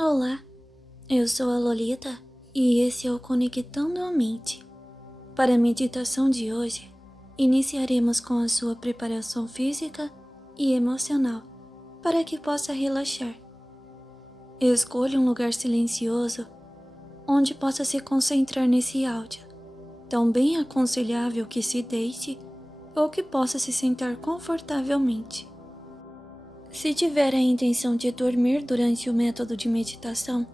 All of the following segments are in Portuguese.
Olá, eu sou a Lolita e esse é o Conectando a Mente. Para a meditação de hoje, iniciaremos com a sua preparação física e emocional para que possa relaxar. Escolha um lugar silencioso onde possa se concentrar nesse áudio, tão bem aconselhável que se deite ou que possa se sentar confortavelmente. Se tiver a intenção de dormir durante o método de meditação,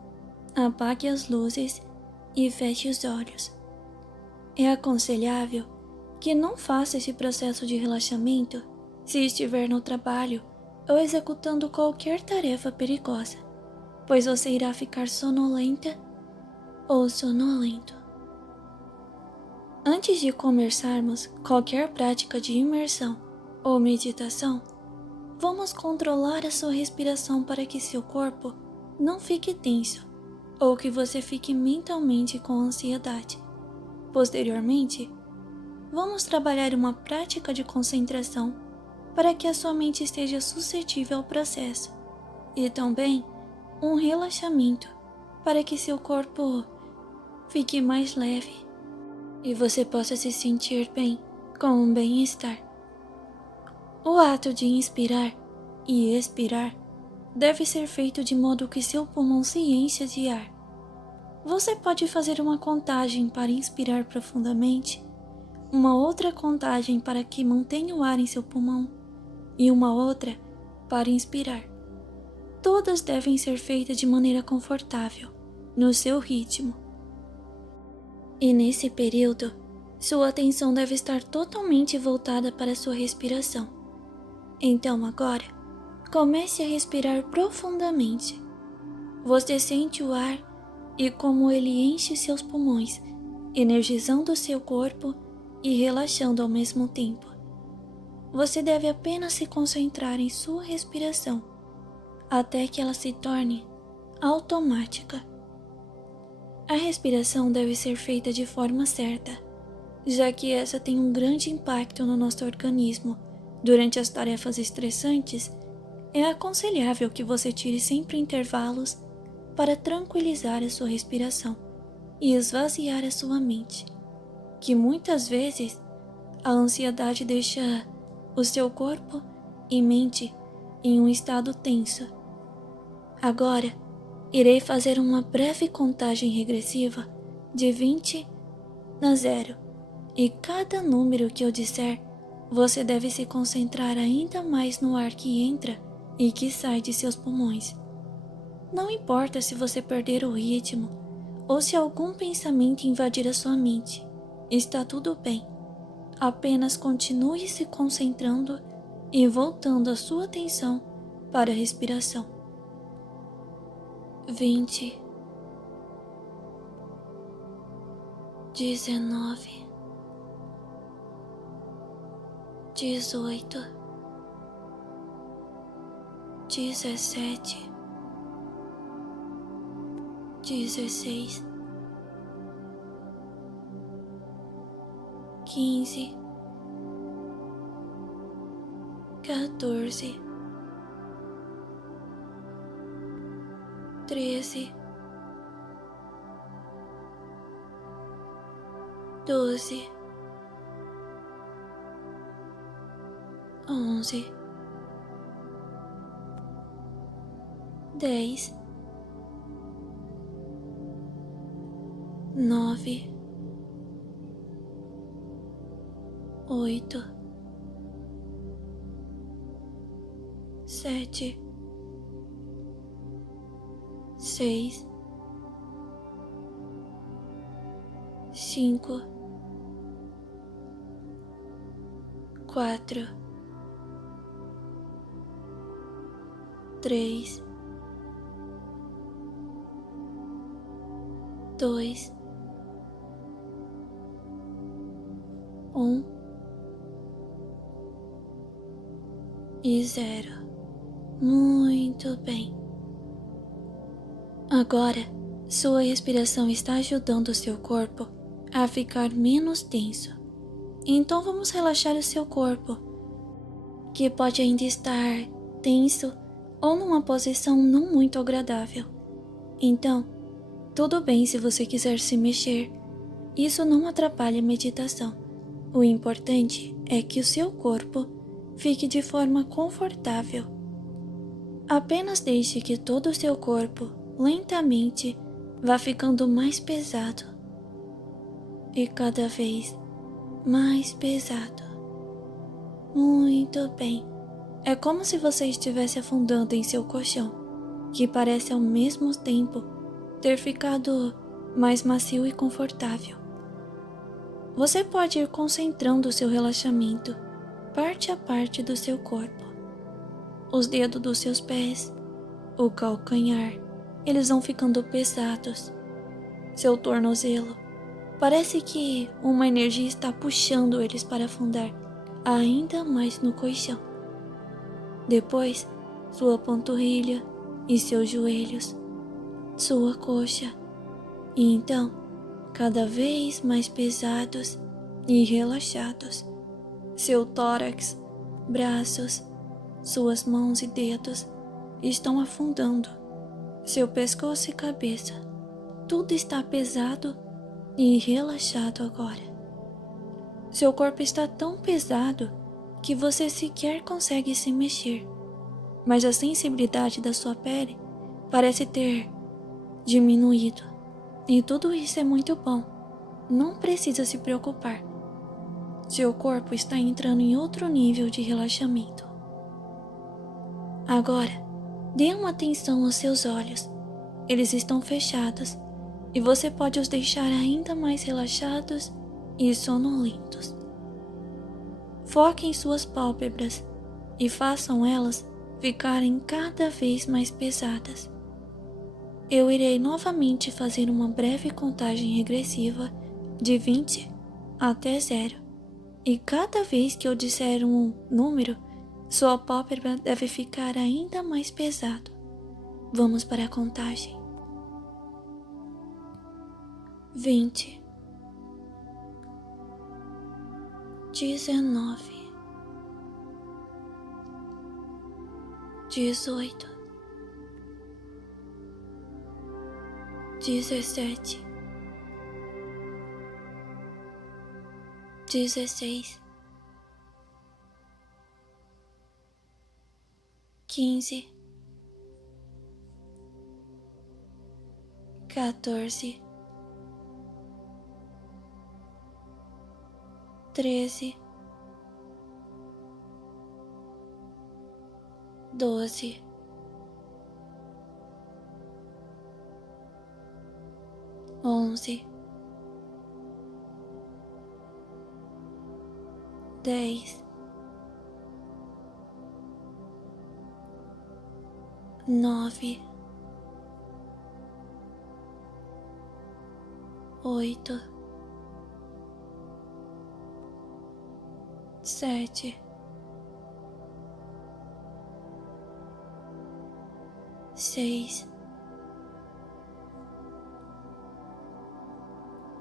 apague as luzes e feche os olhos. É aconselhável que não faça esse processo de relaxamento se estiver no trabalho ou executando qualquer tarefa perigosa, pois você irá ficar sonolenta ou sonolento. Antes de começarmos qualquer prática de imersão ou meditação, vamos controlar a sua respiração para que seu corpo não fique tenso ou que você fique mentalmente com ansiedade. Posteriormente, vamos trabalhar uma prática de concentração para que a sua mente esteja suscetível ao processo e também um relaxamento para que seu corpo fique mais leve e você possa se sentir bem com um bem-estar. O ato de inspirar e expirar deve ser feito de modo que seu pulmão se encha de ar. Você pode fazer uma contagem para inspirar profundamente, uma outra contagem para que mantenha o ar em seu pulmão e uma outra para inspirar. Todas devem ser feitas de maneira confortável, no seu ritmo. E nesse período, sua atenção deve estar totalmente voltada para a sua respiração. Então agora, comece a respirar profundamente. Você sente o ar e como ele enche seus pulmões, energizando seu corpo e relaxando ao mesmo tempo. Você deve apenas se concentrar em sua respiração, até que ela se torne automática. A respiração deve ser feita de forma certa, já que essa tem um grande impacto no nosso organismo. Durante as tarefas estressantes, é aconselhável que você tire sempre intervalos para tranquilizar a sua respiração e esvaziar a sua mente, que muitas vezes a ansiedade deixa o seu corpo e mente em um estado tenso. Agora, irei fazer uma breve contagem regressiva de 20 a 0 e cada número que eu disser, você deve se concentrar ainda mais no ar que entra e que sai de seus pulmões. Não importa se você perder o ritmo ou se algum pensamento invadir a sua mente, está tudo bem. Apenas continue se concentrando e voltando a sua atenção para a respiração. 20, 19, 18, 17, 16, 15, 14, 13, 12, 11, 10, 9, 8, 7, 6, 5, 4, 3, 2, 1 e 0. Muito bem. Agora, sua respiração está ajudando o seu corpo a ficar menos tenso. Então vamos relaxar o seu corpo, que pode ainda estar tenso ou numa posição não muito agradável. Então, tudo bem se você quiser se mexer. Isso não atrapalha a meditação. O importante é que o seu corpo fique de forma confortável. Apenas deixe que todo o seu corpo, lentamente, vá ficando mais pesado. E cada vez mais pesado. Muito bem. É como se você estivesse afundando em seu colchão, que parece ao mesmo tempo ter ficado mais macio e confortável. Você pode ir concentrando o seu relaxamento, parte a parte do seu corpo. Os dedos dos seus pés, o calcanhar, eles vão ficando pesados. Seu tornozelo, parece que uma energia está puxando eles para afundar ainda mais no colchão. Depois, sua panturrilha e seus joelhos, sua coxa, e então, cada vez mais pesados e relaxados, seu tórax, braços, suas mãos e dedos estão afundando, seu pescoço e cabeça, tudo está pesado e relaxado agora. Seu corpo está tão pesado que você sequer consegue se mexer, mas a sensibilidade da sua pele parece ter diminuído, e tudo isso é muito bom. Não precisa se preocupar. Seu corpo está entrando em outro nível de relaxamento. Agora, dê uma atenção aos seus olhos. Eles estão fechados e você pode os deixar ainda mais relaxados e sonolentos. Foque em suas pálpebras e façam elas ficarem cada vez mais pesadas. Eu irei novamente fazer uma breve contagem regressiva de 20 até 0, e cada vez que eu disser um número, sua pálpebra deve ficar ainda mais pesado. Vamos para a contagem. 20, 19, 18, 17, 16, 15, 14, 13, 12, 11, 10, 9, 8, 7, 6,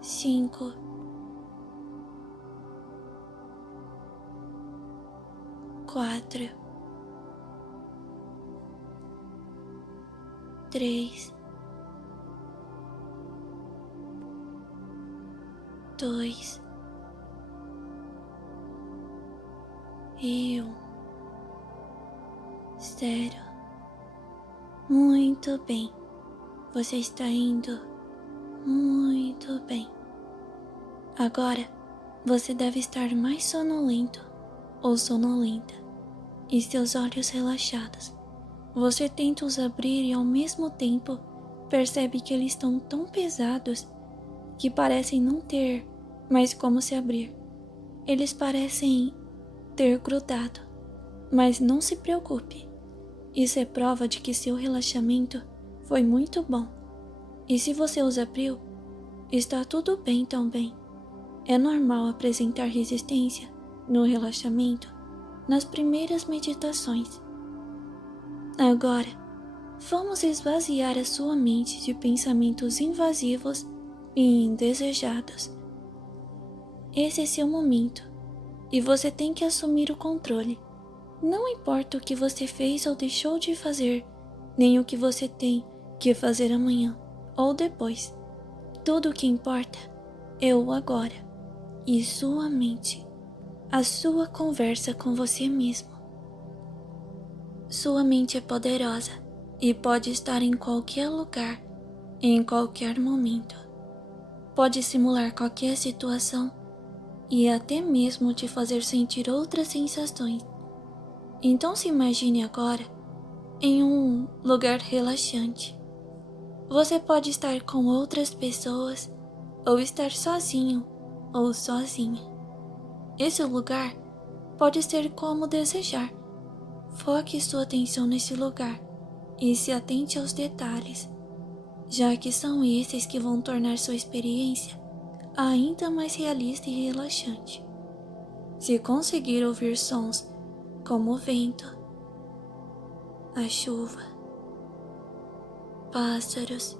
5, 4, 3, 2 e 1. 0. Muito bem. Você está indo muito bem. Agora, você deve estar mais sonolento ou sonolenta e seus olhos relaxados. Você tenta os abrir e ao mesmo tempo percebe que eles estão tão pesados que parecem não ter mais como se abrir. Eles parecem ter grudado, mas não se preocupe. Isso é prova de que seu relaxamento foi muito bom. E se você os abriu, está tudo bem também. É normal apresentar resistência no relaxamento nas primeiras meditações. Agora, vamos esvaziar a sua mente de pensamentos invasivos e indesejados. Esse é seu momento e você tem que assumir o controle. Não importa o que você fez ou deixou de fazer, nem o que você tem que fazer amanhã ou depois. Tudo o que importa é o agora e sua mente, a sua conversa com você mesmo. Sua mente é poderosa e pode estar em qualquer lugar, em qualquer momento. Pode simular qualquer situação e até mesmo te fazer sentir outras sensações. Então se imagine agora em um lugar relaxante. Você pode estar com outras pessoas ou estar sozinho ou sozinha. Esse lugar pode ser como desejar. Foque sua atenção nesse lugar e se atente aos detalhes, já que são esses que vão tornar sua experiência ainda mais realista e relaxante. Se conseguir ouvir sons como o vento, a chuva, pássaros,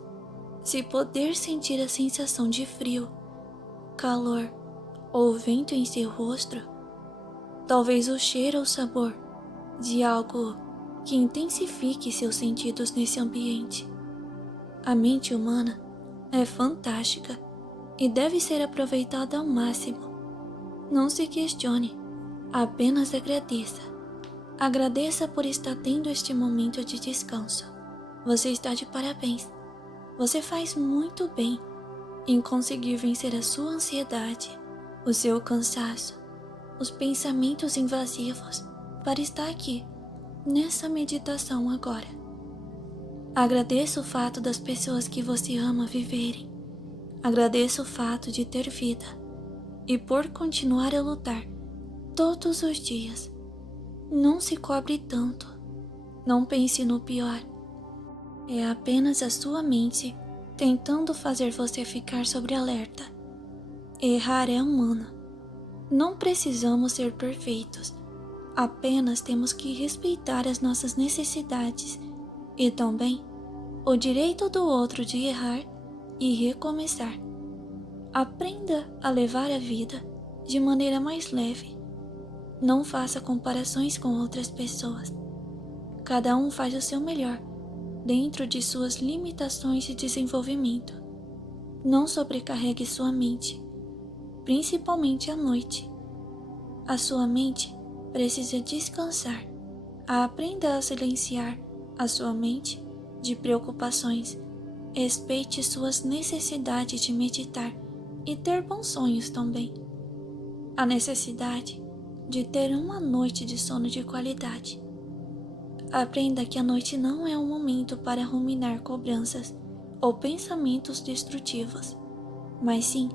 se poder sentir a sensação de frio, calor ou vento em seu rosto, talvez o cheiro ou sabor de algo que intensifique seus sentidos nesse ambiente. A mente humana é fantástica e deve ser aproveitada ao máximo. Não se questione, apenas agradeça. Agradeça por estar tendo este momento de descanso. Você está de parabéns. Você faz muito bem em conseguir vencer a sua ansiedade, o seu cansaço, os pensamentos invasivos para estar aqui, nessa meditação agora. Agradeça o fato das pessoas que você ama viverem. Agradeça o fato de ter vida e por continuar a lutar todos os dias. Não se cobre tanto. Não pense no pior. É apenas a sua mente tentando fazer você ficar sobre alerta. Errar é humano. Não precisamos ser perfeitos. Apenas temos que respeitar as nossas necessidades e também o direito do outro de errar e recomeçar. Aprenda a levar a vida de maneira mais leve. Não faça comparações com outras pessoas. Cada um faz o seu melhor dentro de suas limitações de desenvolvimento. Não sobrecarregue sua mente, principalmente à noite. A sua mente precisa descansar. Aprenda a silenciar a sua mente de preocupações. Respeite suas necessidades de meditar e ter bons sonhos também. A necessidade de ter uma noite de sono de qualidade. Aprenda que a noite não é um momento para ruminar cobranças ou pensamentos destrutivos, mas sim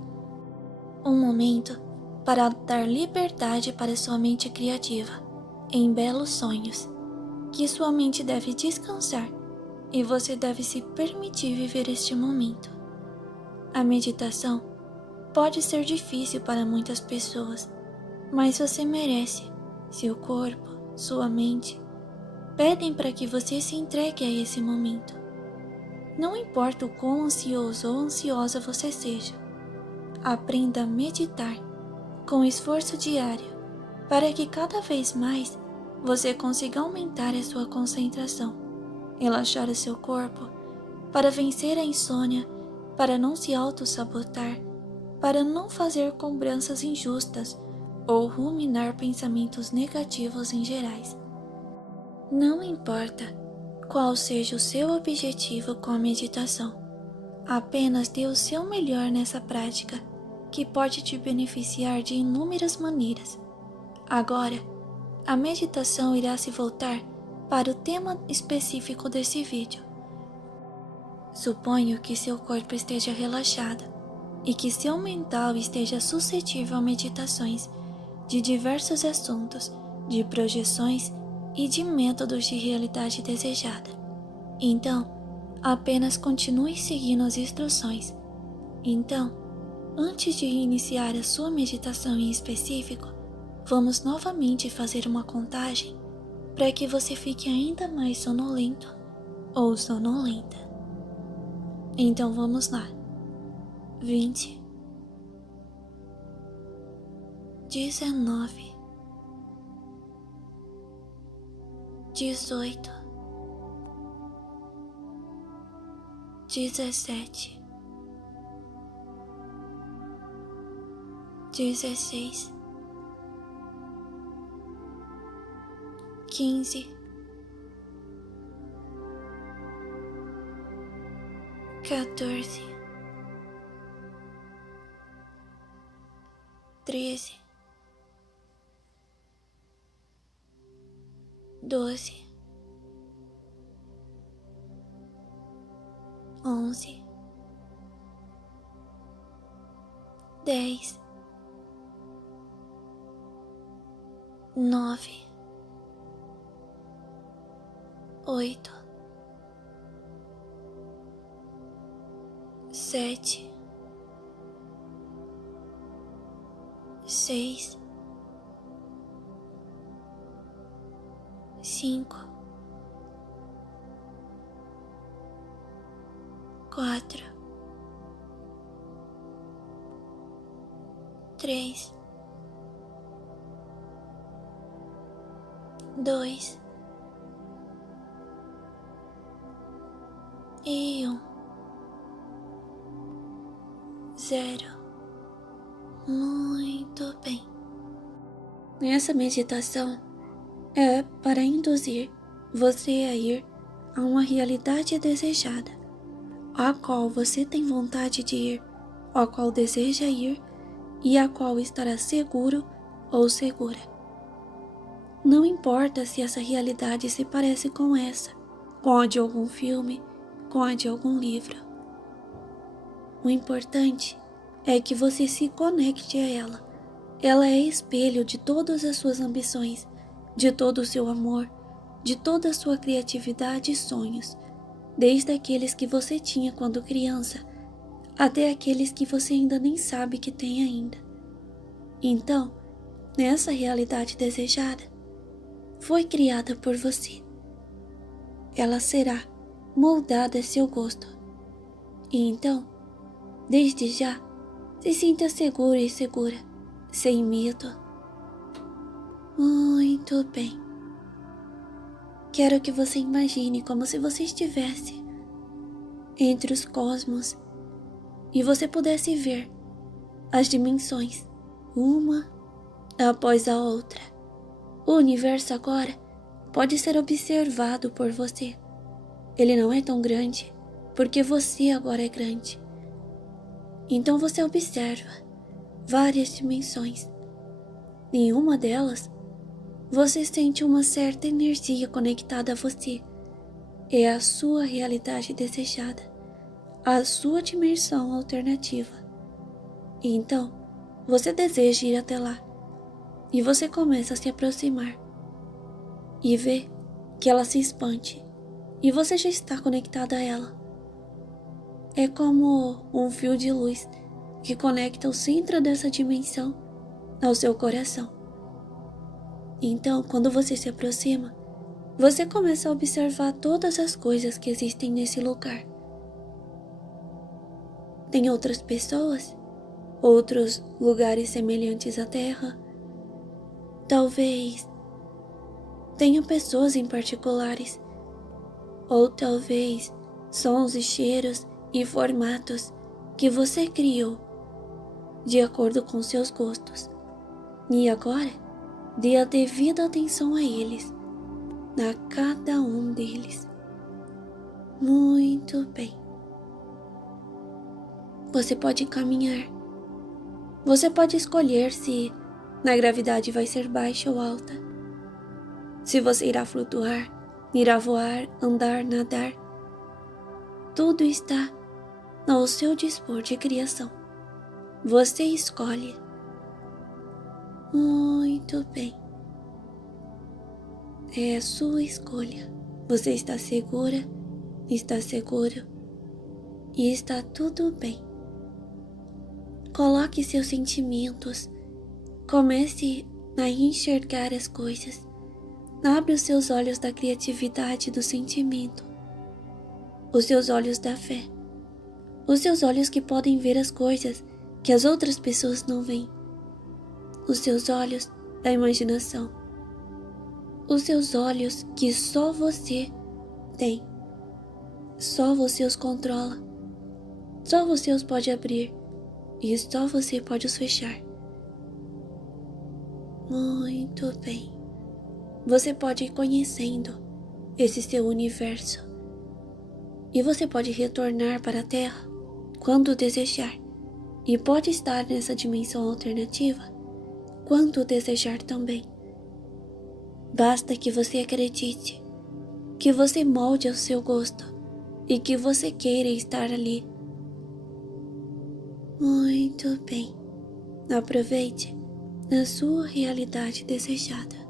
um momento para dar liberdade para sua mente criativa em belos sonhos, que sua mente deve descansar e você deve se permitir viver este momento. A meditação pode ser difícil para muitas pessoas, mas você merece. Seu corpo, sua mente pedem para que você se entregue a esse momento. Não importa o quão ansioso ou ansiosa você seja, aprenda a meditar com esforço diário para que cada vez mais você consiga aumentar a sua concentração, relaxar o seu corpo, para vencer a insônia, para não se auto-sabotar, para não fazer cobranças injustas ou ruminar pensamentos negativos em gerais. Não importa qual seja o seu objetivo com a meditação, apenas dê o seu melhor nessa prática, que pode te beneficiar de inúmeras maneiras. Agora, a meditação irá se voltar para o tema específico desse vídeo. Suponho que seu corpo esteja relaxado e que seu mental esteja suscetível a meditações de diversos assuntos, de projeções e de métodos de realidade desejada. Então, apenas continue seguindo as instruções. Então, antes de iniciar a sua meditação em específico, vamos novamente fazer uma contagem para que você fique ainda mais sonolento ou sonolenta. Então vamos lá. 20, 19, 18, 17, 16, 15, 14, 13, 12, 11, 10, 9, 8, 7, 6, 5, 4, 3, 2 e 1, 0. Muito bem. Essa meditação é para induzir você a ir a uma realidade desejada, a qual você tem vontade de ir, a qual deseja ir e a qual estará seguro ou segura. Não importa se essa realidade se parece com essa, com a de algum filme, com a de algum livro. O importante é que você se conecte a ela. Ela é espelho de todas as suas ambições, de todo o seu amor, de toda a sua criatividade e sonhos, desde aqueles que você tinha quando criança, até aqueles que você ainda nem sabe que tem ainda. Então, nessa realidade desejada, foi criada por você. Ela será moldada a seu gosto. E então, desde já, se sinta seguro e segura, sem medo. Muito bem. Quero que você imagine como se você estivesse entre os cosmos e você pudesse ver as dimensões, uma após a outra. O universo agora pode ser observado por você. Ele não é tão grande, porque você agora é grande. Então você observa várias dimensões. Em uma delas, você sente uma certa energia conectada a você. É a sua realidade desejada, a sua dimensão alternativa. E então, você deseja ir até lá. E você começa a se aproximar. E vê que ela se expande. E você já está conectado a ela. É como um fio de luz que conecta o centro dessa dimensão ao seu coração. Então, quando você se aproxima, você começa a observar todas as coisas que existem nesse lugar. Tem outras pessoas, outros lugares semelhantes à Terra. Talvez tenha pessoas em particulares, ou talvez sons e cheiros e formatos que você criou de acordo com seus gostos. E agora, dê a devida atenção a eles, a cada um deles. Muito bem. Você pode caminhar. Você pode escolher se a gravidade vai ser baixa ou alta. Se você irá flutuar, irá voar, andar, nadar. Tudo está ao seu dispor de criação. Você escolhe. Muito bem. É a sua escolha. Você está segura, está seguro e está tudo bem. Coloque seus sentimentos. Comece a enxergar as coisas. Abra os seus olhos da criatividade e do sentimento. Os seus olhos da fé. Os seus olhos que podem ver as coisas que as outras pessoas não veem. Os seus olhos da imaginação. Os seus olhos que só você tem. Só você os controla. Só você os pode abrir e só você pode os fechar. Muito bem. Você pode ir conhecendo esse seu universo e você pode retornar para a Terra quando desejar e pode estar nessa dimensão alternativa quando desejar também. Basta que você acredite, que você molde ao seu gosto e que você queira estar ali. Muito bem. Aproveite a sua realidade desejada.